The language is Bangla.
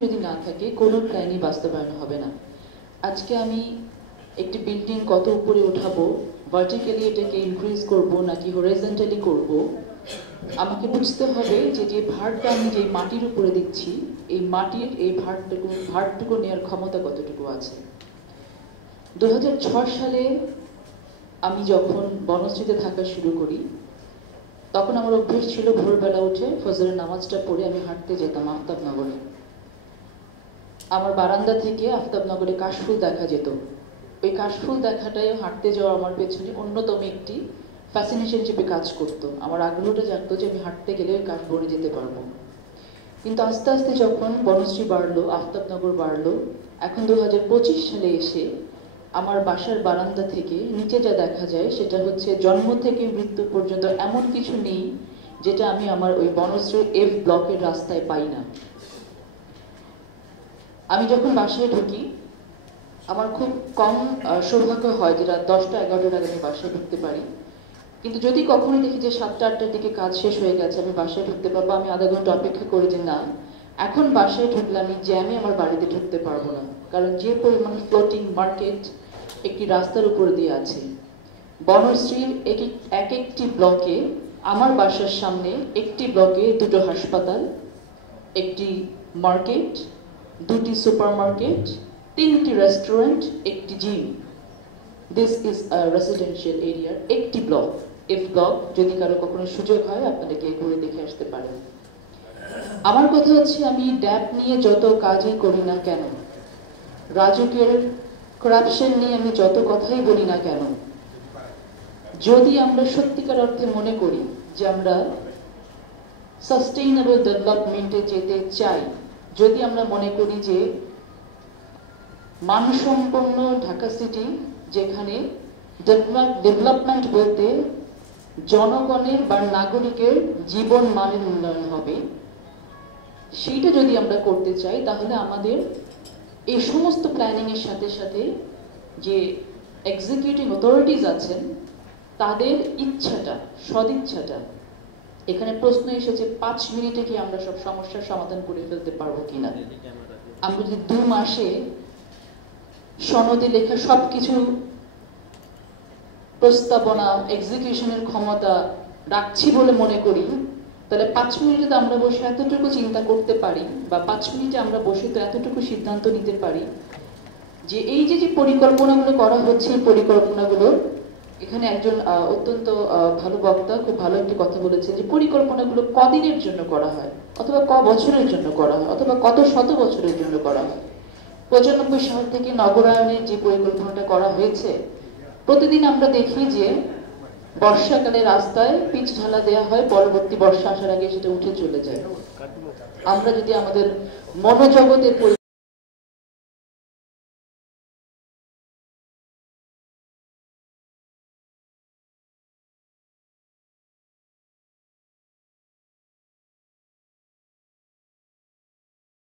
যদি না থাকে কোনো প্ল্যানই বাস্তবায়ন হবে না। আজকে আমি একটি বিল্ডিং কত উপরে উঠাবো, ভার্টিক্যালি এটাকে ইনক্রিজ করব নাকি হরিজন্টালি করব, আমাকে বুঝতে হবে যে যে ভারটা আমি যে মাটির উপরে দিচ্ছি এই মাটির এই ভারটুকু নেওয়ার ক্ষমতা কতটুকু আছে। 2006 সালে আমি যখন বনশ্রীতে থাকা শুরু করি তখন আমার অভ্যেস ছিল ভোরবেলা উঠে ফজরের নামাজটা পড়ে আমি হাঁটতে যেতাম আফতাবনগরে। আমার বারান্দা থেকে আফতাবনগরে কাশফুল দেখা যেত। ওই কাশফুল দেখাটাই হাঁটতে যাওয়া আমার পেছনে অন্যতম একটি ফ্যাসিনেশন হিসেবে কাজ করতো। আমার আগ্রহটা জানতো যে আমি হাঁটতে গেলে ওই কাশবনে যেতে পারবো। কিন্তু আস্তে আস্তে যখন বনশ্রী বাড়লো, আফতাবনগর বাড়লো, এখন 2025 সালে এসে আমার বাসার বারান্দা থেকে নিচে যা দেখা যায় সেটা হচ্ছে জন্ম থেকে মৃত্যু পর্যন্ত এমন কিছু নেই যেটা আমি আমার ওই বনশ্রী এফ ব্লকের রাস্তায় পাই না। আমি যখন বাসায় ঢুকি আমার খুব কম সৌভাগ্য হয় যেটা 10টা 11টার আগে আমি বাসায় ঢুকতে পারি। কিন্তু যদি কখনো দেখি যে 7টা 8টার দিকে কাজ শেষ হয়ে গেছে আমি বাসায় ঢুকতে পারবো, আমি আধা ঘন্টা অপেক্ষা করি যে না, এখন বাসায় ঢুকলে আমি জ্যামে আমার বাড়িতে ঢুকতে পারবো না, কারণ যে পরিমাণ ফ্লোটিং মার্কেট একটি রাস্তার উপর দিয়ে আছে। বনশ্রীর এক একটি ব্লকে, আমার বাসার সামনে একটি ব্লকে 2টো হাসপাতাল, একটি মার্কেট, 2টি সুপারমার্কেট, 3টি রেস্টুরেন্ট, একটি gym. This is a residential এরিয়ার একটি ব্লক, এফ ব্লক। যদি কারো কখনো সুযোগ হয় আপনাদেরকে ঘুরে দেখে আসতে পারেন। আমার কথা হচ্ছে আমি ড্যাপ নিয়ে যত কাজই করি না কেন, রাজুকের করাপশন নিয়ে আমি যত কথাই বলি না কেন, যদি আমরা সত্যিকার অর্থে মনে করি যে আমরা সাস্টেইনেবল ডেভেলপমেন্টে যেতে চাই, যদি আমরা মনে করি যে মানসম্পন্ন ঢাকা সিটি যেখানে ডেভেলপমেন্ট বলতে জনগণের বা নাগরিকের জীবন মানের উন্নয়ন হবে, সেইটা যদি আমরা করতে চাই তাহলে আমাদের এই সমস্ত প্ল্যানিং এর সাথে সাথে যে এক্সিকিউটিভ অথরিটিজ আছেন তাদের ইচ্ছাটা, সদিচ্ছাটা, এখানে প্রশ্ন এসেছে 5 মিনিটে কি আমরা সব সমস্যার সমাধান করে ফেলতে পারবো কিনা। আমরা যদি 2 মাসে সনদে লেখা সবকিছু প্রস্তাবনা এক্সিকিউশনের ক্ষমতা রাখছি বলে মনে করি, তাহলে 5 মিনিটে তো আমরা বসে এতটুকু চিন্তা করতে পারি, বা 5 মিনিটে আমরা বসে তো এতটুকু সিদ্ধান্ত নিতে পারি যে এই যে যে পরিকল্পনাগুলো করা হচ্ছে এই পরিকল্পনাগুলো, এখানে একজন অত্যন্ত ভালো বক্তা খুব ভালো একটি কথা বলেছেন যে পরিকল্পনাগুলো কদিনের জন্য করা হয়, অথবা ক বছরের জন্য করা হয়, অথবা কত শত বছরের জন্য করা হয়। 95 সাল থেকে নগরায়নের যে পরিকল্পনাটা করা হয়েছে, প্রতিদিন আমরা দেখি যে বর্ষাকালে রাস্তায় পিচ ঢালা দেওয়া হয়, পরবর্তী বর্ষা আসার আগে সেটা উঠে চলে যায়। আমরা যদি আমাদের মনোজগতের